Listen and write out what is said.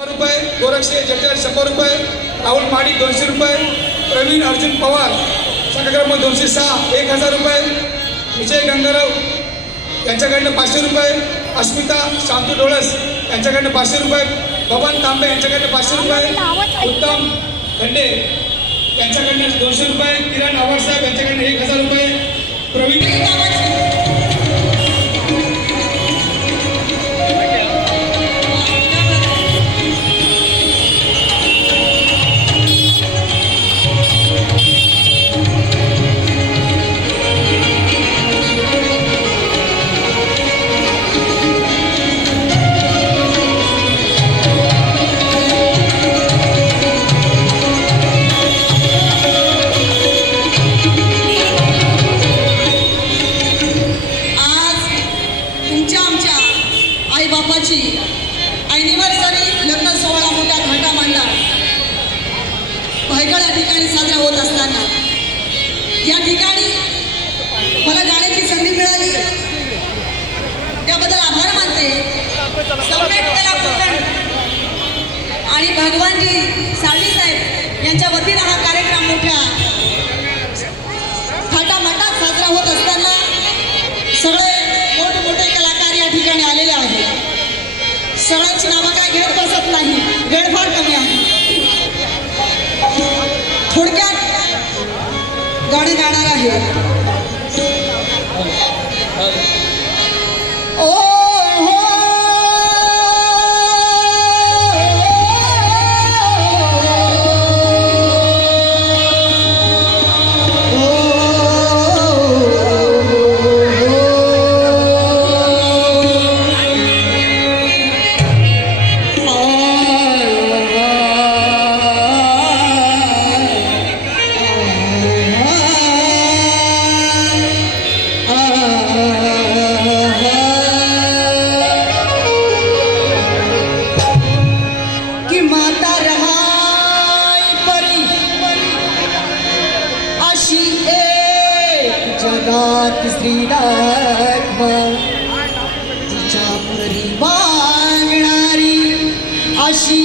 रुपये, गोरक्षे जटेल 100 रुपये, राहुल माडिक 200 रुपये, प्रवीण अर्जुन पवार संघ क्रमांक 206 1000 रुपये, विजय गंगाराव यांच्याकडनं 500 रुपये, अस्मिता शांतू डोळस यांच्याकडनं 500 रुपये, बबन तांबे यांच्याकडनं 500 रुपये, उत्तम खंडे यांच्याकडनं 200 रुपये, किरण आव्हाड साहेब यांच्याकडनं 1000 रुपये, प्रवीण अॅनिव्हर्सरी लग्न सोहळा मोठ्या थाटामाटात भायखळा या ठिकाणी साजरा होत असताना या ठिकाणी मला जाण्याची संधी मिळाली त्याबद्दल आभार मानते। आणि भगवानजी साळवी साहेब यांच्या वतीने हा कार्यक्रम मोठ्या थाटामाटात साजरा होत असताना सगळे मोठमोठे कलाकार या ठिकाणी आलेले आहेत। सगळ्यांची नावं काय घेत बसत नाही, वेळ फार कमी आहे। थोडक्यात गाणे गाणार आहे। जगात श्री दाखवा तिच्या परी वागणारी अशी